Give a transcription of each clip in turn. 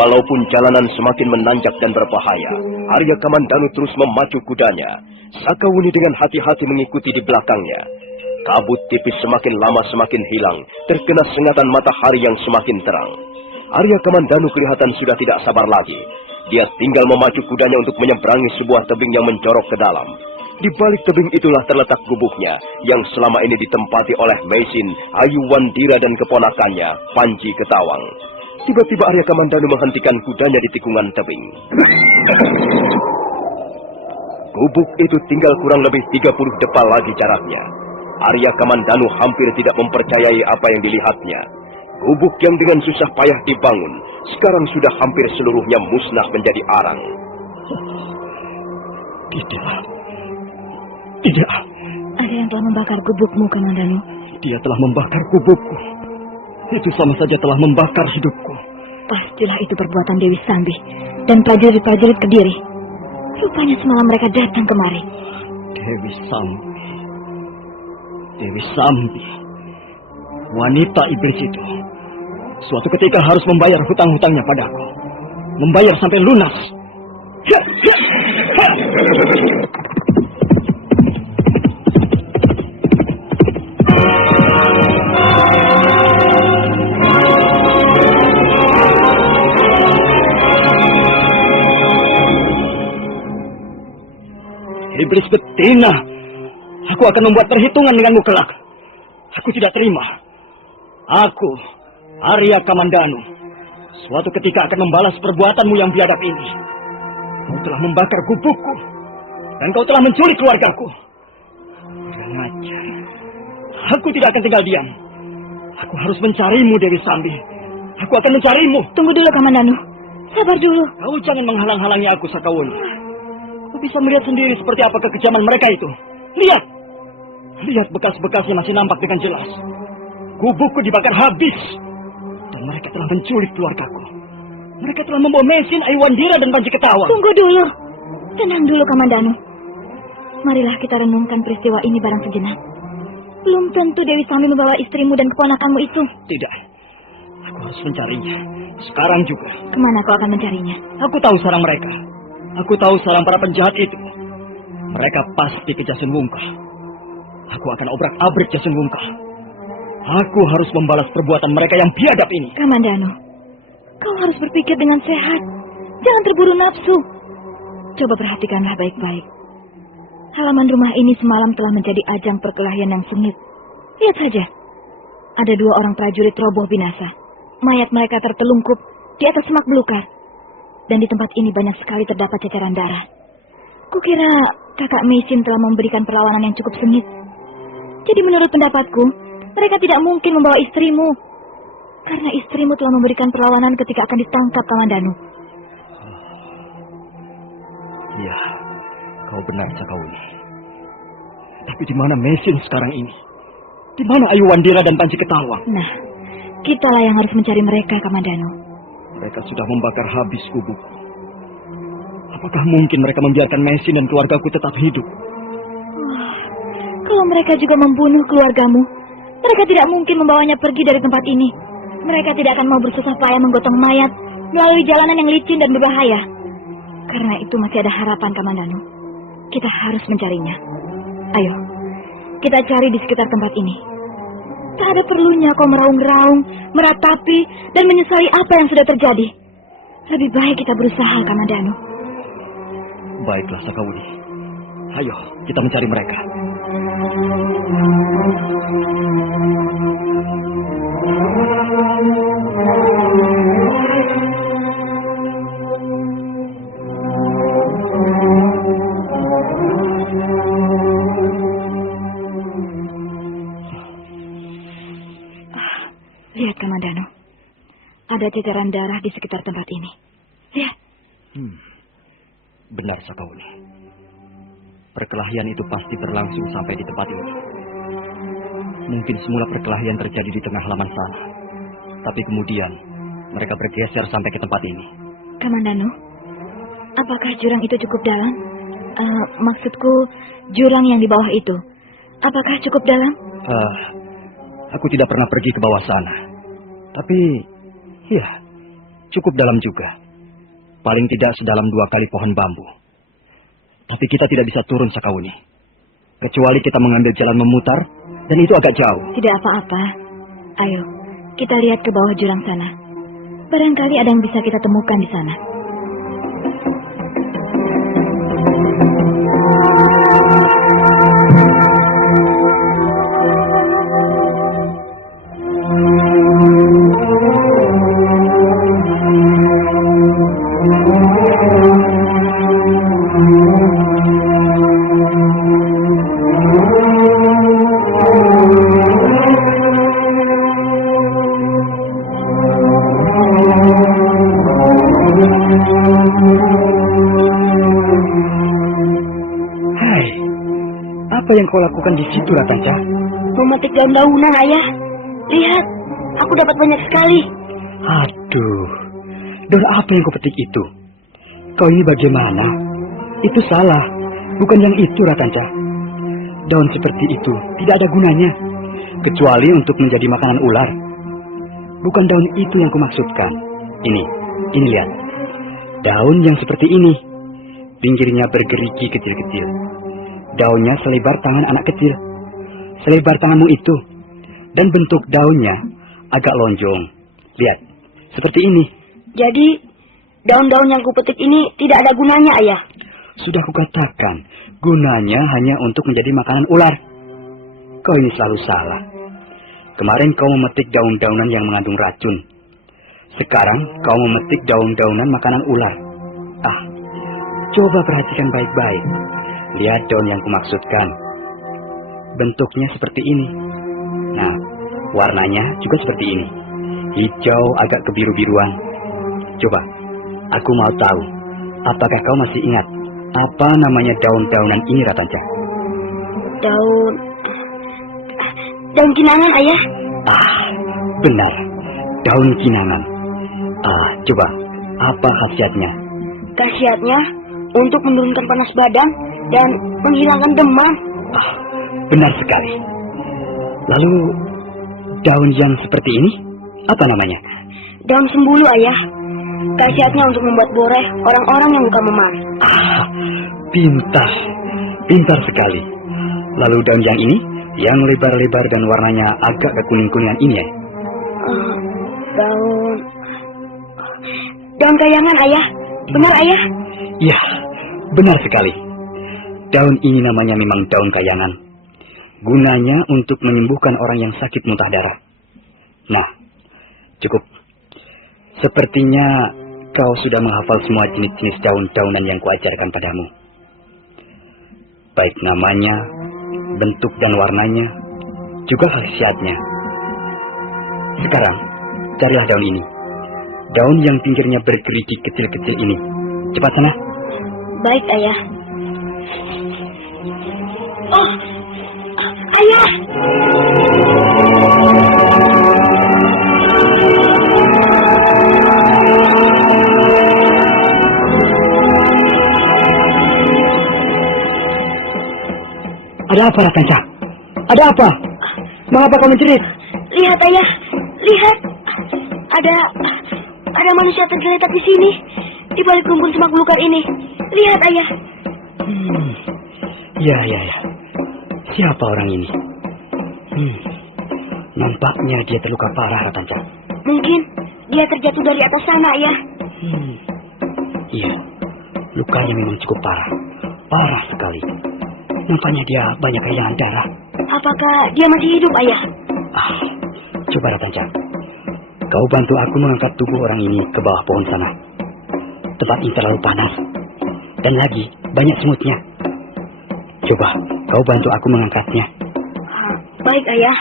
Walaupun jalanan semakin menanjak dan berbahaya, Arya Kamandanu terus memacu kudanya. Sakawuni dengan hati-hati mengikuti di belakangnya. Kabut tipis semakin lama semakin hilang, terkena sengatan matahari yang semakin terang. Arya Kamandanu kelihatan sudah tidak sabar lagi. Dia tinggal memacu kudanya untuk menyeberangi sebuah tebing yang menjorok ke dalam. Di balik tebing itulah terletak gubuknya, yang selama ini ditempati oleh Meisin, Ayu Wandira dan keponakannya, Panji Ketawang. Tiba-tiba Arya Kamandanu menghentikan kudanya di tikungan tebing. Gubuk itu tinggal kurang lebih 30 depal lagi jaraknya. Arya Kamandanu hampir tidak mempercayai apa yang dilihatnya. Gubuk yang dengan susah payah dibangun, sekarang sudah hampir seluruhnya musnah menjadi arang. Tidak. Ada yang telah membakar gubukmu, Kamandanu. Dia telah membakar gubukku. Itu sama saja telah membakar hidupku. Pastilah itu perbuatan Dewi Sambi dan prajurit-prajurit Kediri. Rupanya semalam mereka datang kemari. Dewi Sambi. Wanita iblis itu. Suatu ketika harus membayar hutang-hutangnya padaku. Membayar sampai lunas. Iblis betina, aku akan membuat perhitungan denganmu kelak. Aku tidak terima. Aku, Arya Kamandanu, suatu ketika akan membalas perbuatanmu yang biadab ini. Kau telah membakar gubukku, dan kau telah menculik keluargaku. Kurang ajar. Aku tidak akan tinggal diam. Aku harus mencarimu, Dewi Sambi. Aku akan mencarimu. Tunggu dulu, Kamandanu. Sabar dulu. Kau jangan menghalang-halangi aku, Sakawuni. Kau bisa melihat sendiri seperti apa kekejaman mereka itu. Lihat! Lihat bekas-bekasnya masih nampak dengan jelas. Gubukku dibakar habis. Dan mereka telah menculik keluargaku. Mereka telah membawa Meisin, Ayu Wandira, dan Panji Ketawang. Tunggu dulu. Tenang dulu, Kamandanu. Marilah kita renungkan peristiwa ini barang sejenak. Belum tentu Dewi Sambi membawa istrimu dan keponakanmu itu. Tidak. Aku harus mencarinya. Sekarang juga. Kemana kau akan mencarinya? Aku tahu sarang mereka. Aku tahu sarang para penjahat itu. Mereka pasti ke Jasin Wungkal. Aku akan obrak-abrik Jasin Wungkal. Aku harus membalas perbuatan mereka yang biadab ini. Kamandanu, kau harus berpikir dengan sehat. Jangan terburu nafsu. Coba perhatikanlah baik-baik. Halaman rumah ini semalam telah menjadi ajang perkelahian yang sengit. Lihat saja. Ada 2 orang prajurit roboh binasa. Mayat mereka tertelungkup di atas semak belukar. Dan di tempat ini banyak sekali terdapat ceceran darah. Kukira kakak Meisin telah memberikan perlawanan yang cukup sengit. Jadi menurut pendapatku, mereka tidak mungkin membawa istrimu. Karena istrimu telah memberikan perlawanan ketika akan ditangkap Kamandanu. Iya, kau benar, Sakawuni. Tapi di mana Meisin sekarang ini? Di mana Ayu Wandira dan Panji Ketawang? Nah, kitalah yang harus mencari mereka, Kamandanu. Mereka sudah membakar habis gubuk. Apakah mungkin mereka membiarkan Meisin dan keluargaku tetap hidup? Kalau mereka juga membunuh keluargamu, mereka tidak mungkin membawanya pergi dari tempat ini. Mereka tidak akan mau bersusah payah menggotong mayat melalui jalanan yang licin dan berbahaya. Karena itu masih ada harapan, Kamandanu. Kita harus mencarinya. Ayo, kita cari di sekitar tempat ini. Tak ada perlunya kau meraung-raung, meratapi, dan menyesali apa yang sudah terjadi. Lebih baik kita berusaha, Kamandanu. Baiklah, Sakawuni. Ayo, kita mencari mereka. Lihat, Kamandanu. Ada ceceran darah di sekitar tempat ini. Lihat. Benar, Sakawuni. Perkelahian itu pasti berlangsung sampai di tempat ini. Mungkin semula perkelahian terjadi di tengah halaman sana. Tapi kemudian mereka bergeser sampai ke tempat ini. Kamandanu, apakah jurang itu cukup dalam? Maksudku, jurang yang di bawah itu. Apakah cukup dalam? Aku tidak pernah pergi ke bawah sana. Tapi, ya, cukup dalam juga. Paling tidak sedalam 2 kali pohon bambu. Tapi kita tidak bisa turun, Sakawuni. Kecuali kita mengambil jalan memutar, dan itu agak jauh. Tidak apa-apa. Ayo, kita lihat ke bawah jurang sana. Barangkali ada yang bisa kita temukan di sana. Apa yang kau lakukan di situ, Ratanca? Memetik daun-daunan, Ayah. Lihat, aku dapat banyak sekali. Aduh, daun apa yang kau petik itu? Kau ini bagaimana? Itu salah, bukan yang itu, Ratanca. Daun seperti itu tidak ada gunanya, kecuali untuk menjadi makanan ular. Bukan daun itu yang kumaksudkan. Ini lihat. Daun yang seperti ini. Pinggirnya bergerigi kecil-kecil. Daunnya selebar tangan anak kecil. Selebar tanganmu itu. Dan bentuk daunnya agak lonjong. Lihat, seperti ini. Jadi, daun-daun yang kupetik ini tidak ada gunanya, Ayah. Sudah kukatakan, gunanya hanya untuk menjadi makanan ular. Kau ini selalu salah. Kemarin kau memetik daun-daunan yang mengandung racun. Sekarang kau memetik daun-daunan makanan ular. Coba perhatikan baik-baik. Lihat daun yang kumaksudkan. Bentuknya seperti ini. Nah, warnanya juga seperti ini. Hijau agak kebiru-biruan. Coba, aku mau tahu, apakah kau masih ingat apa namanya daun-daunan ini, Ratanca? Daun kinangan, Ayah. Benar. Daun kinangan. Coba, apa khasiatnya? Khasiatnya untuk menurunkan panas badan dan menghilangkan demam. Benar sekali. Lalu, daun yang seperti ini, apa namanya? Daun sembulu, Ayah. Khasiatnya untuk membuat boreh orang-orang yang luka memar. Pintar sekali. Lalu daun yang ini, yang lebar-lebar dan warnanya agak kekuning-kuningan ini ya? Daun kayangan, Ayah. Benar, Ayah? Ya, benar sekali. Daun ini namanya memang daun kayangan. Gunanya untuk menyembuhkan orang yang sakit muntah darah. Nah, cukup. Sepertinya kau sudah menghafal semua jenis-jenis daun-daunan yang kuajarkan padamu. Baik namanya, bentuk dan warnanya, juga khasiatnya. Sekarang, carilah daun ini. Daun yang pinggirnya bergerigi kecil-kecil ini. Cepat sana. Baik, Ayah. Ayah! Ada apa, Ratanca? Ada apa? Mengapa kau menjerit? Lihat, Ayah. Lihat. Ada manusia tergeletak di sini. Di balik rumpun semak belukar ini. Lihat, Ayah. Ya. Siapa orang ini? Nampaknya dia terluka parah, Ratanca. Mungkin dia terjatuh dari atas sana, Ayah. Iya, lukanya memang cukup parah. Parah sekali. Nampaknya dia banyak kehilangan darah. Apakah dia masih hidup, Ayah? Coba, Ratanca. Kau bantu aku mengangkat tubuh orang ini ke bawah pohon sana. Tempat ini terlalu panas. Dan lagi, banyak semutnya. Coba, kau bantu aku mengangkatnya. Baik, Ayah.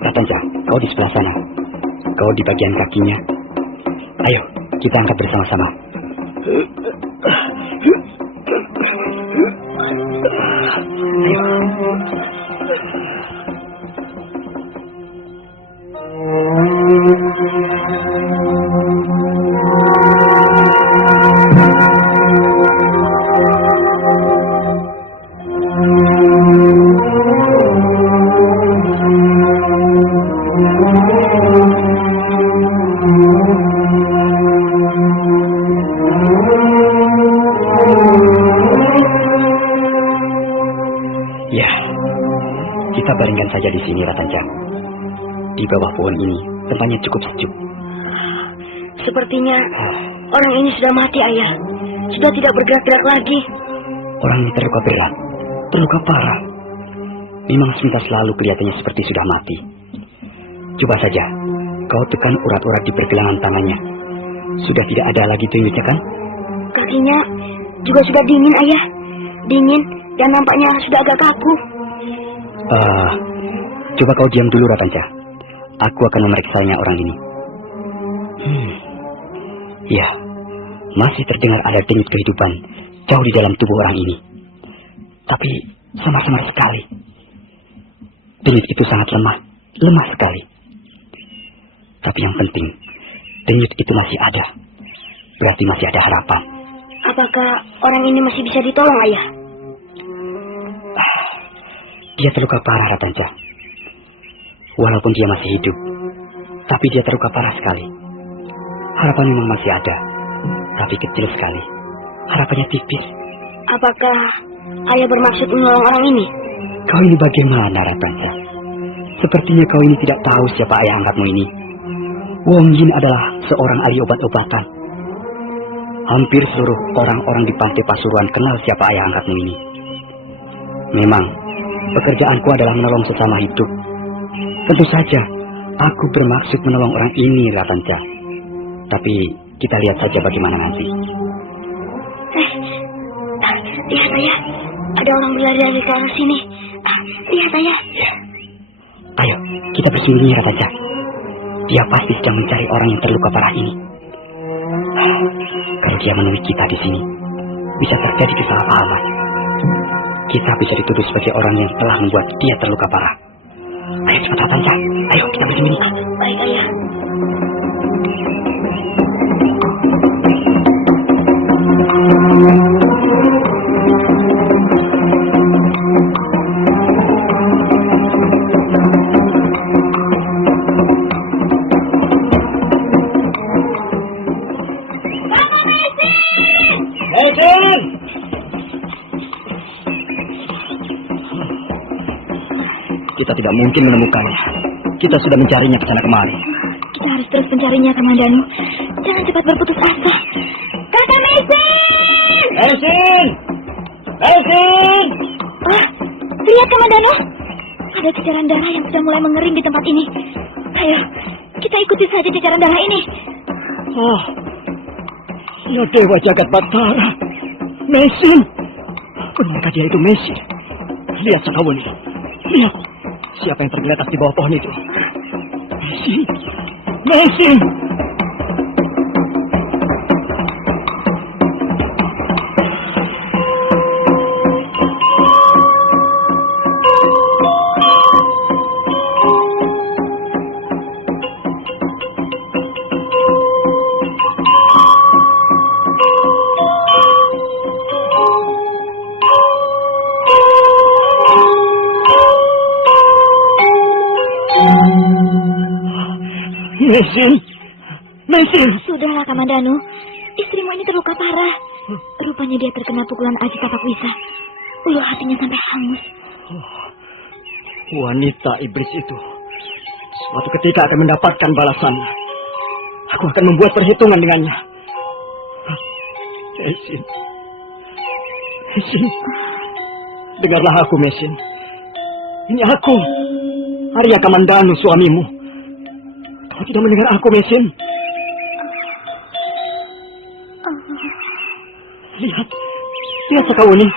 Ratanca, kau di sebelah sana. Kau di bagian kakinya. Ayo, kita angkat bersama-sama. Ayo. Ya, kita baringkan saja di sini, Ratanja. Di bawah pohon ini, tempatnya cukup sejuk. Sepertinya orang ini sudah mati, Ayah. Sudah tidak bergerak-gerak lagi. Orang ini terluka berat, terluka parah. Memang sepintas lalu kelihatannya seperti sudah mati. Coba saja, kau tekan urat-urat di pergelangan tangannya. Sudah tidak ada lagi denyutnya, kan? Kakinya juga sudah dingin, Ayah. Dingin dan nampaknya sudah agak kaku. Coba kau diam dulu, Ratanja. Aku akan memeriksanya orang ini. Ya, masih terdengar ada denyut kehidupan jauh di dalam tubuh orang ini. Tapi samar-samar sekali. Denyut itu sangat lemah sekali. Tapi yang penting, denyut itu masih ada. Berarti masih ada harapan. Apakah orang ini masih bisa ditolong, Ayah? Dia terluka parah, Ratanja. Walaupun dia masih hidup, tapi dia terluka parah sekali. Harapan memang masih ada, tapi kecil sekali. Harapannya tipis. Apakah Ayah bermaksud menolong orang ini? Kau ini bagaimana, Ratanja? Sepertinya kau ini tidak tahu siapa ayah angkatmu ini. Wong Yin adalah seorang ahli obat-obatan. Hampir seluruh orang-orang di pantai Pasuruan kenal siapa ayah angkatmu ini. Memang, pekerjaanku adalah menolong sesama hidup. Tentu saja, aku bermaksud menolong orang ini, Ratanja. Tapi kita lihat saja bagaimana nanti. Lihat, Ayah. Ada orang berlari dari ke arah sini. Lihat, Ayah. Ya. Ayo, kita bersembunyi, Ratanja. Dia pasti sedang mencari orang yang terluka parah ini. Kalau dia menemui kita di sini, bisa terjadi kesalahpahaman. Kita bisa dituduh sebagai orang yang telah membuat dia terluka parah. Ayo cepat, Ratanja. Ayo kita bersembunyi. Baik, Ayah. Kita tidak mungkin menemukannya. Kita sudah mencarinya ke sana kemari. Kita harus terus mencarinya, Kamandanu. Jangan cepat berputus asa. Kakak Mesin! Mesin! Mesin! Lihat, Kamandanu. Ada jejaran darah yang sudah mulai mengering di tempat ini. Ayo, kita ikuti saja jejaran darah ini. Ya Dewa Jagat Batara. Mesin! Benarkah dia itu Mesin? Lihat Sakawuni. Lihat. Siapa yang tergeletak di bawah pohon itu? Mesin! Mesin! Mesin! Mesin! Sudahlah, Kamandanu. Istrimu ini terluka parah. Rupanya dia terkena pukulan Aji Tapak Wisa. Ulu hatinya sampai hangus. Wanita iblis itu suatu ketika akan mendapatkan balasan. Aku akan membuat perhitungan dengannya. Mesin. Mesin. Dengarlah aku, Mesin. Ini aku, Arya Kamandanu, suamimu. Kau tidak mendengar aku, Mesin? Lihat. Lihat Sakawuni.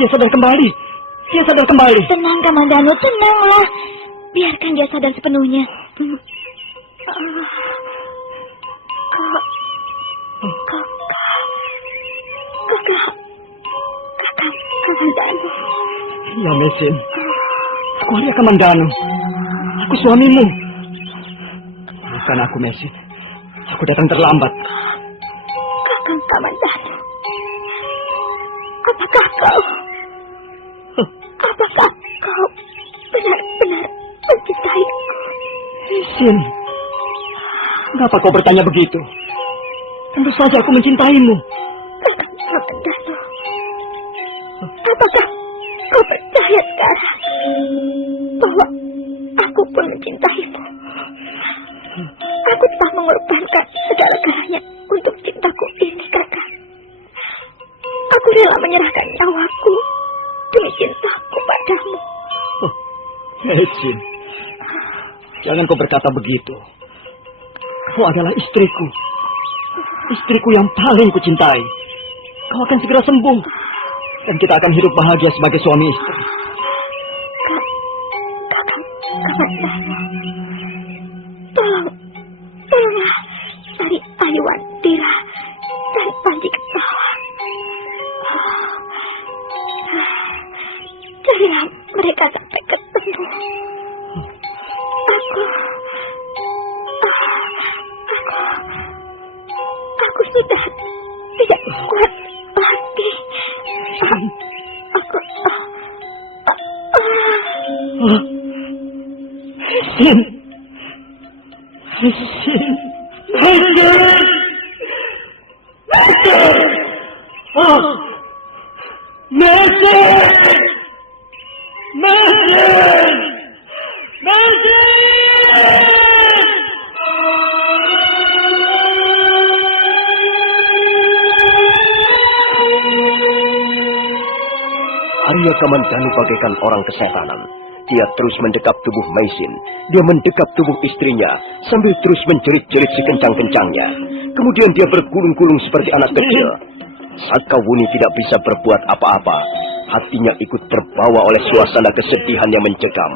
Dia sadar kembali. Dia sadar kembali. Tenang, Kamandanu. Tenanglah. Biarkan dia sadar sepenuhnya. Kakak Kamandanu. Ya, Mesin. Aku Arya Kamandanu. Aku suamimu. Bukan aku, Mesin. Aku datang terlambat. Kakang Kamandanu. Apakah kau benar-benar mencintaiku? Mesin. Kenapa kau bertanya begitu? Tentu saja aku mencintaimu. Kakang Kamandanu. Apakah kau percaya sekarang bahwa aku pun mencintaimu. Aku telah mengorbankan segala-galanya untuk cintaku ini, kakak. Aku rela menyerahkan nyawaku demi cintaku padamu. Meisin, jangan kau berkata begitu. Kau adalah istriku. Istriku yang paling kucintai. Kau akan segera sembuh. Dan kita akan hidup bahagia sebagai suami istri. Tolonglah cari Ayuan Tira dan Panji Ketawang. Carilah mereka sampai ketemu. Aku sudah tidak kuat lagi. Sin. Sin. Arya Kamandanu bagaikan orang kesetanan. Dia terus mendekap tubuh Meisin. Dia mendekap tubuh istrinya sambil terus menjerit-jerit sekencang-kencangnya. Kemudian dia bergulung-gulung seperti anak kecil. Sakawuni tidak bisa berbuat apa-apa. Hatinya ikut terbawa oleh suasana kesedihan yang mencekam.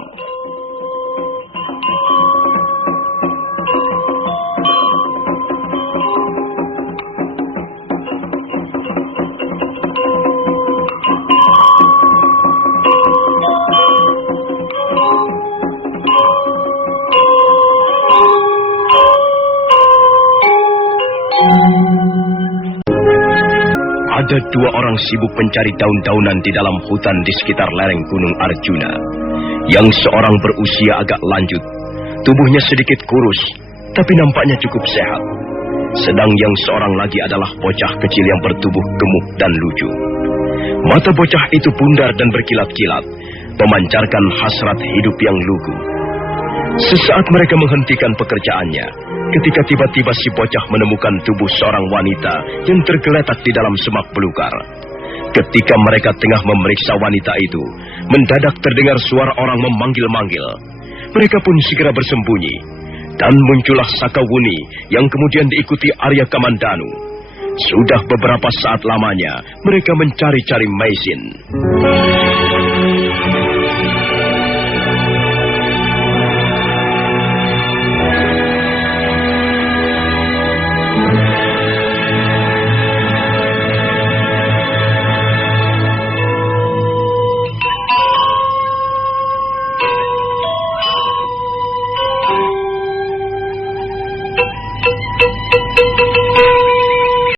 Ada dua orang sibuk mencari daun-daunan di dalam hutan di sekitar lereng Gunung Arjuna. Yang seorang berusia agak lanjut, tubuhnya sedikit kurus, tapi nampaknya cukup sehat. Sedang yang seorang lagi adalah bocah kecil yang bertubuh gemuk dan lucu. Mata bocah itu bundar dan berkilat-kilat, memancarkan hasrat hidup yang lugu. Sesaat mereka menghentikan pekerjaannya, ketika tiba-tiba si bocah menemukan tubuh seorang wanita yang tergeletak di dalam semak belukar. Ketika mereka tengah memeriksa wanita itu, mendadak terdengar suara orang memanggil-manggil. Mereka pun segera bersembunyi, dan muncullah Sakawuni yang kemudian diikuti Arya Kamandanu. Sudah beberapa saat lamanya, mereka mencari-cari Meisin.